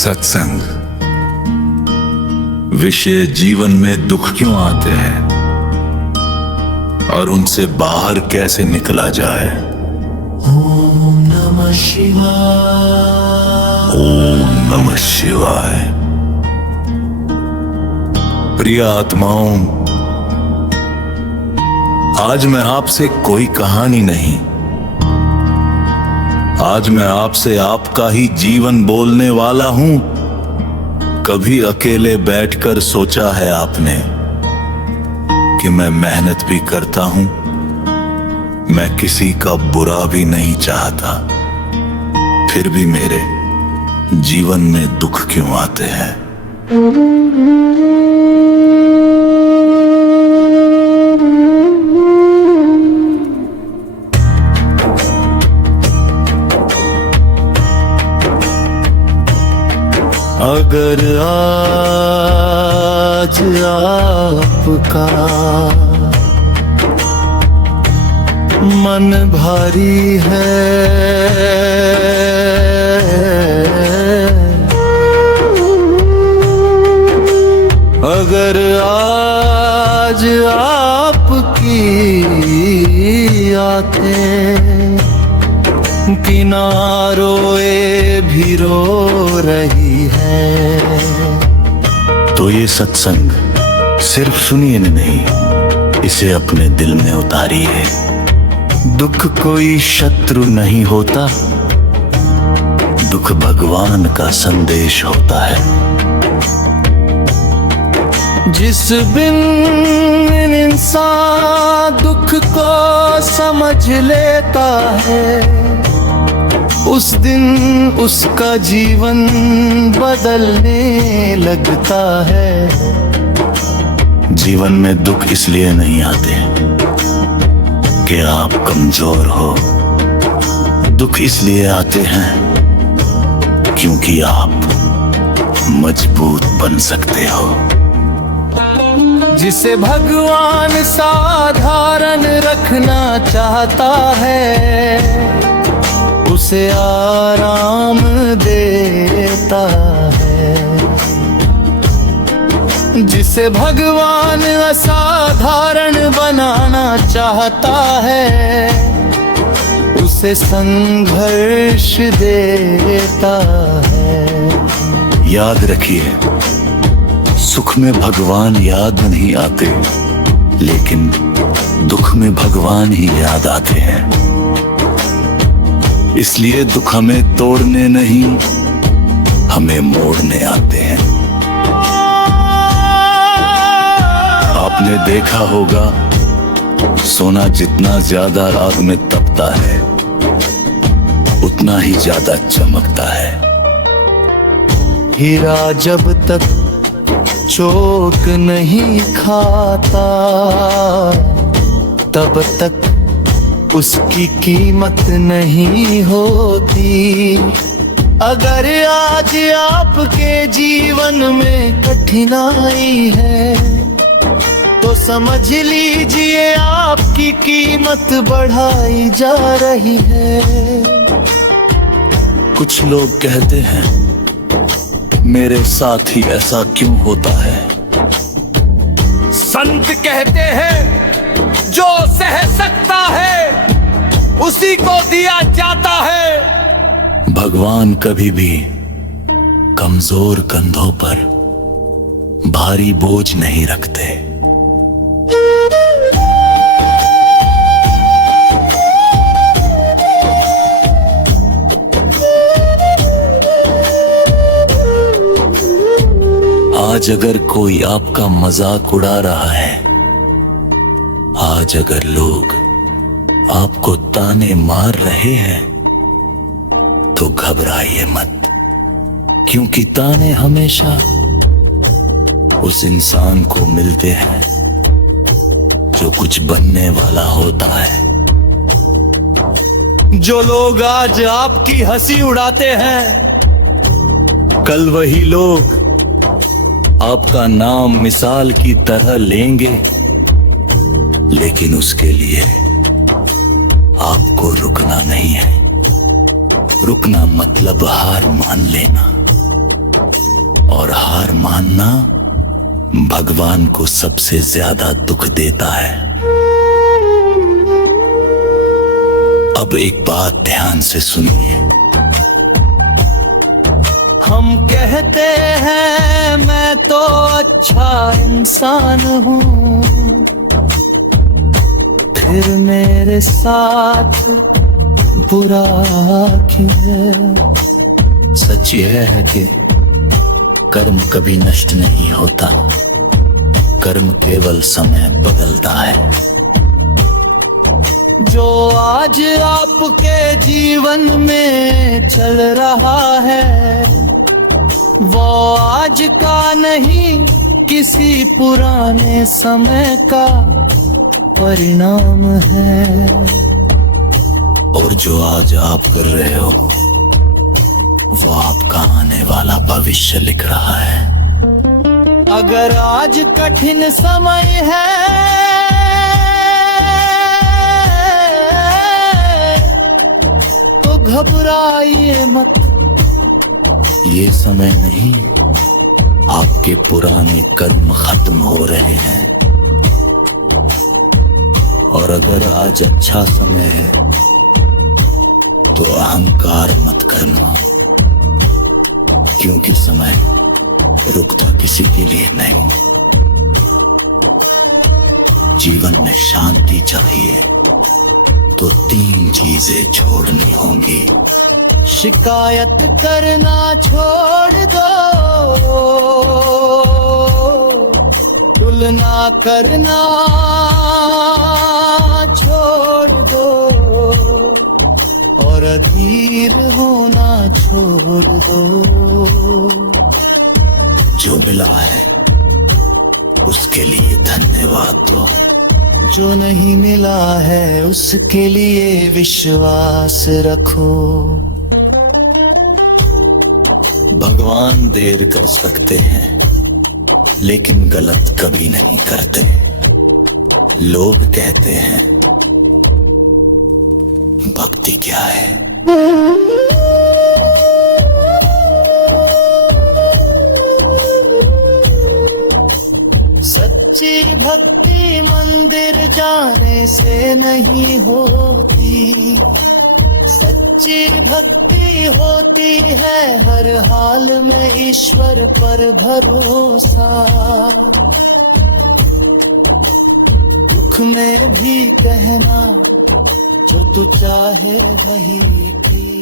सत्संग। विषय जीवन में दुख क्यों आते हैं और उनसे बाहर कैसे निकला जाए। ओम नमः शिवाय। ओम नमः शिवाय। प्रिय आत्माओं, आज मैं आपसे कोई कहानी नहीं, आज मैं आपसे आपका ही जीवन बोलने वाला हूं। कभी अकेले बैठकर सोचा है आपने कि मैं मेहनत भी करता हूं, मैं किसी का बुरा भी नहीं चाहता, फिर भी मेरे जीवन में दुख क्यों आते हैं। अगर आज आपका मन भारी है, अगर आज आपकी आंखें किनारों भी रो रही है, तो ये सत्संग सिर्फ सुनिए नहीं, इसे अपने दिल में उतारिए। दुख कोई शत्रु नहीं होता, दुख भगवान का संदेश होता है। जिस दिन इंसान दुख को समझ लेता है, उस दिन उसका जीवन बदलने लगता है। जीवन में दुख इसलिए नहीं आते कि आप कमजोर हो, दुख इसलिए आते हैं क्योंकि आप मजबूत बन सकते हो। जिसे भगवान साधारण रखना चाहता है, उसे आराम देता है। जिसे भगवान असाधारण बनाना चाहता है, उसे संघर्ष देता है। याद रखिए, सुख में भगवान याद नहीं आते, लेकिन दुख में भगवान ही याद आते हैं। इसलिए दुख हमें तोड़ने नहीं, हमें मोड़ने आते हैं। आपने देखा होगा, सोना जितना ज्यादा आग में तपता है, उतना ही ज्यादा चमकता है। हीरा जब तक चोक नहीं खाता, तब तक उसकी कीमत नहीं होती। अगर आज आपके जीवन में कठिनाई है, तो समझ लीजिए आपकी कीमत बढ़ाई जा रही है। कुछ लोग कहते हैं, मेरे साथ ही ऐसा क्यों होता है। संत कहते हैं, जो सह सकता है उसी को दिया जाता है। भगवान कभी भी कमजोर कंधों पर भारी बोझ नहीं रखते। आज अगर कोई आपका मजाक उड़ा रहा है, आज अगर लोग आपको ताने मार रहे हैं, तो घबराइए मत, क्योंकि ताने हमेशा उस इंसान को मिलते हैं जो कुछ बनने वाला होता है। जो लोग आज आपकी हंसी उड़ाते हैं, कल वही लोग आपका नाम मिसाल की तरह लेंगे, लेकिन उसके लिए आपको रुकना नहीं है। रुकना मतलब हार मान लेना। और हार मानना भगवान को सबसे ज्यादा दुख देता है। अब एक बात ध्यान से सुनिए। हम कहते हैं मैं तो अच्छा इंसान हूँ, फिर मेरे साथ बुरा क्यों है? सच यह है कि कर्म कभी नष्ट नहीं होता, कर्म केवल समय बदलता है। जो आज आपके जीवन में चल रहा है वो आज का नहीं, किसी पुराने समय का परिणाम है। और जो आज आप कर रहे हो वो आपका आने वाला भविष्य लिख रहा है। अगर आज कठिन समय है तो घबराइए मत। ये समय नहीं, आपके पुराने कर्म खत्म हो रहे हैं। और अगर आज अच्छा समय है तो अहंकार मत करना, क्योंकि समय रुकता किसी के लिए नहीं। जीवन में शांति चाहिए तो 3 चीजें छोड़नी होंगी। शिकायत करना छोड़ दो, तुलना करना छोड़ दो, और अधीर होना छोड़ दो। जो मिला है उसके लिए धन्यवाद दो, जो नहीं मिला है उसके लिए विश्वास रखो। भगवान देर कर सकते हैं लेकिन गलत कभी नहीं करते। लोग कहते हैं भक्ति क्या है? सच्ची भक्ति मंदिर जाने से नहीं होती, सच्ची भक्ति होती है हर हाल में ईश्वर पर भरोसा। दुख में भी कहना जो तू चाहे वही थी।